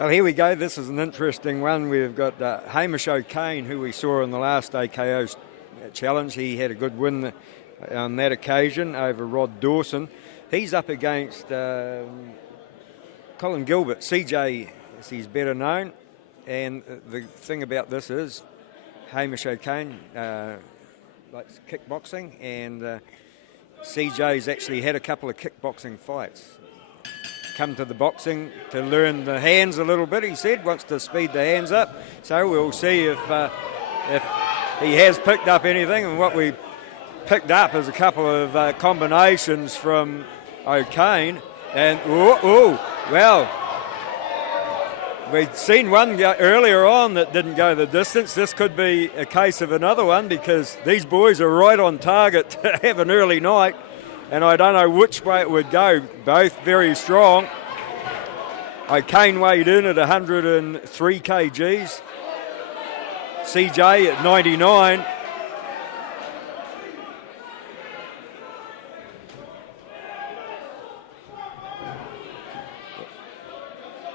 Well, here we go. This is an interesting one. We've got Hamish Ocain, who we saw in the last AKO challenge. He had a good win on that occasion over Rod Dawson. He's up against Collin Gilbert, CJ, as he's better known. And the thing about this is Hamish Ocain likes kickboxing, and CJ's actually had a couple of kickboxing fights. Come to the boxing to learn the hands a little bit, he said, wants to speed the hands up. So we'll see if he has picked up anything. And what we picked up is a couple of combinations from Ocain. And, well, we'd seen one go earlier on that didn't go the distance. This could be a case of another one, because these boys are right on target to have an early night. And I don't know which way it would go. Both very strong. Ocain weighed in at 103 kgs. CJ at 99.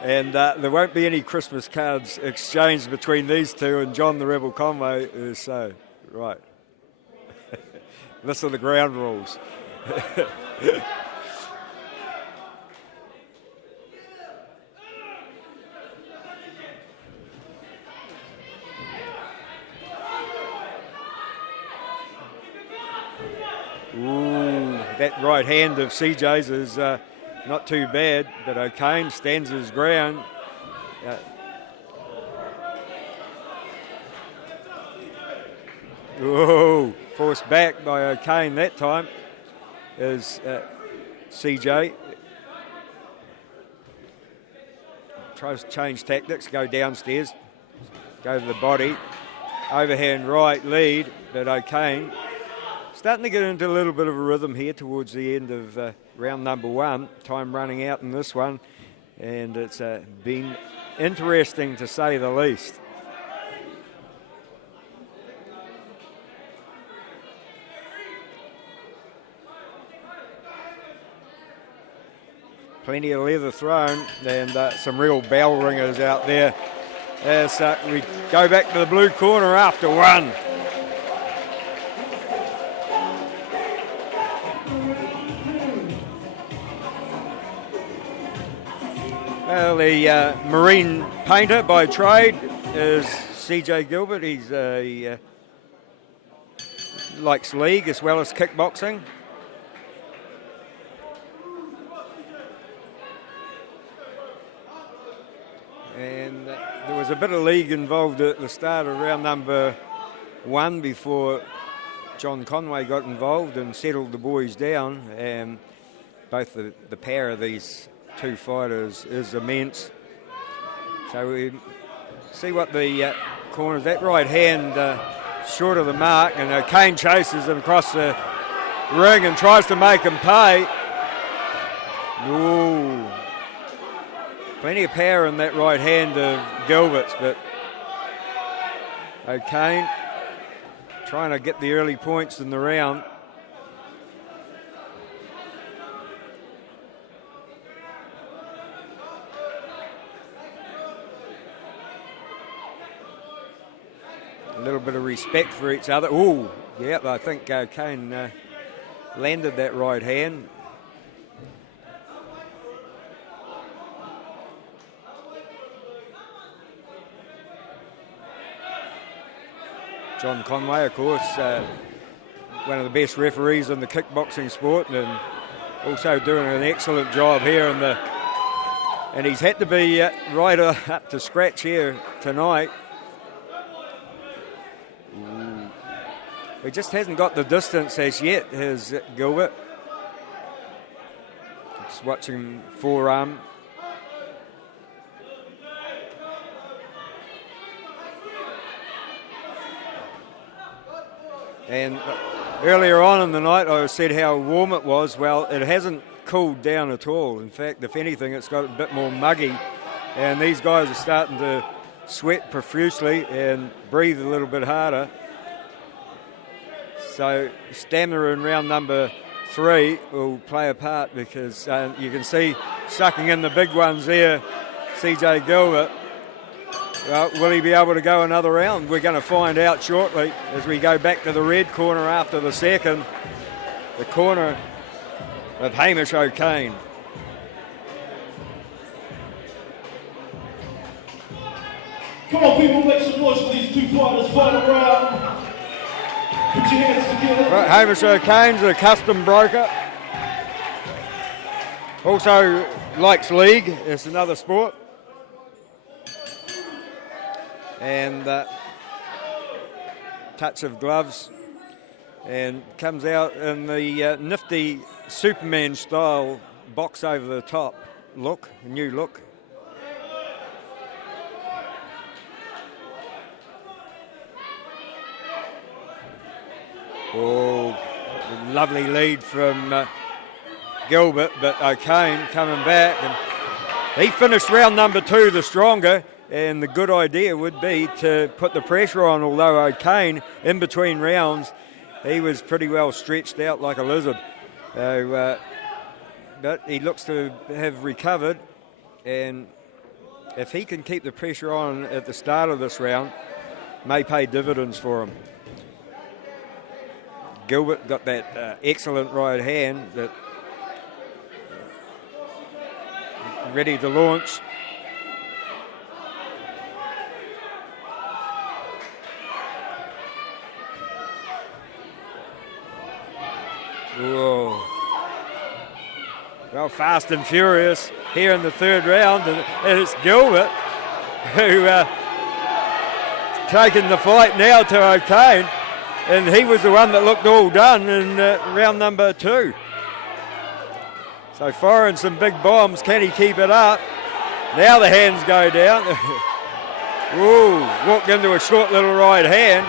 And there won't be any Christmas cards exchanged between these two, and John the Rebel Conway is so. Right. This are the ground rules. Ooh, that right hand of CJ's is not too bad, but Ocain stands his ground. Ooh, forced back by Ocain that time. Is CJ. Tries to change tactics, go downstairs, go to the body. Overhand right lead, but Ocain starting to get into a little bit of a rhythm here towards the end of round number one. Time running out in this one, and it's been interesting to say the least. Plenty of leather thrown, and some real bell ringers out there as we go back to the blue corner after one. Well, the marine painter by trade is CJ Gilbert. He's likes league as well as kickboxing. And there was a bit of league involved at the start of round number one before John Conway got involved and settled the boys down. And both the pair of these two fighters is immense. So we see what the corners, that right hand short of the mark, and Ocain chases him across the ring and tries to make him pay. Ooh. Plenty of power in that right hand of Gilbert's, but Ocain trying to get the early points in the round. A little bit of respect for each other. Ooh, yeah, I think Ocain landed that right hand. John Conway, of course, one of the best referees in the kickboxing sport, and also doing an excellent job here. And he's had to be right up to scratch here tonight. Ooh. He just hasn't got the distance as yet, has Gilbert. Just watching forearm. And earlier on in the night, I said how warm it was. Well, it hasn't cooled down at all. In fact, if anything, it's got a bit more muggy. And these guys are starting to sweat profusely and breathe a little bit harder. So stamina in round number 3 will play a part, because you can see sucking in the big ones there, CJ Gilbert. Well, will he be able to go another round? We're going to find out shortly as we go back to the red corner after the second. The corner of Hamish Ocain. Come on, people, make some noise for these two fighters. Final round. Put your hands together. Right, Hamish Ocain's a custom broker. Also likes league. It's another sport. And touch of gloves. And comes out in the nifty Superman style box over the top look, a new look. Oh, lovely lead from Gilbert, but Ocain coming back. And he finished round number 2 the stronger, and the good idea would be to put the pressure on, although Ocain, in between rounds, he was pretty well stretched out like a lizard. So, but he looks to have recovered, and if he can keep the pressure on at the start of this round, may pay dividends for him. Gilbert got that excellent right hand that ready to launch. Whoa. Well, fast and furious here in the third round, and it's Gilbert who taking the fight now to Ocain. And he was the one that looked all done in round number 2. So firing some big bombs. Can he keep it up? Now the hands go down. Ooh, walked into a short little right hand.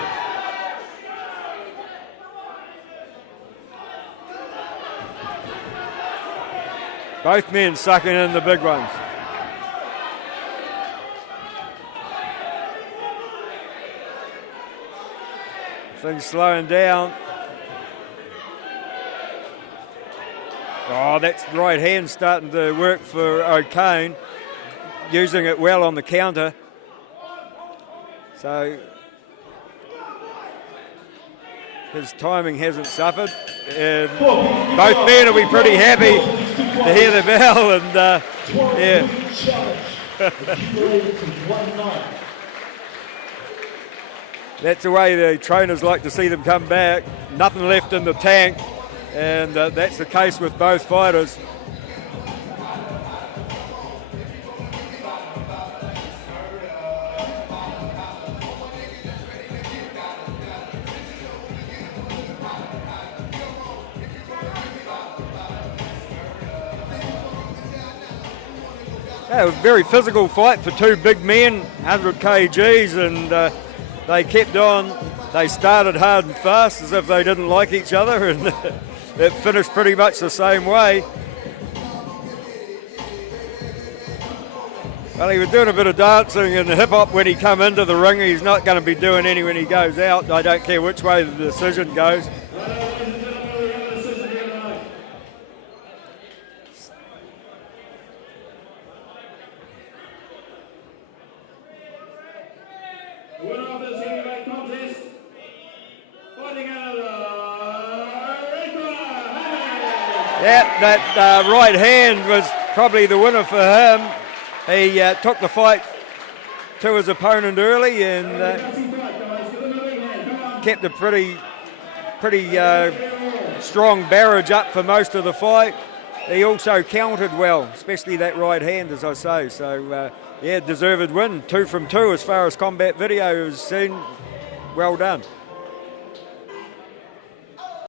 Both men sucking in the big ones. Things slowing down. Oh, that's right hand starting to work for Ocain, using it well on the counter. So his timing hasn't suffered, and both men will be pretty happy to hear the bell. And yeah. That's the way the trainers like to see them come back. Nothing left in the tank, and that's the case with both fighters. Yeah, a very physical fight for two big men, 100 kgs, and they kept on. They started hard and fast as if they didn't like each other, and it finished pretty much the same way. Well, he was doing a bit of dancing and hip-hop when he come into the ring. He's not going to be doing any when he goes out. I don't care which way the decision goes. Yeah, that right hand was probably the winner for him. He took the fight to his opponent early and kept a pretty strong barrage up for most of the fight. He also countered well, especially that right hand, as I say. So, yeah, deserved win. 2 from 2 as far as combat video is seen. Well done.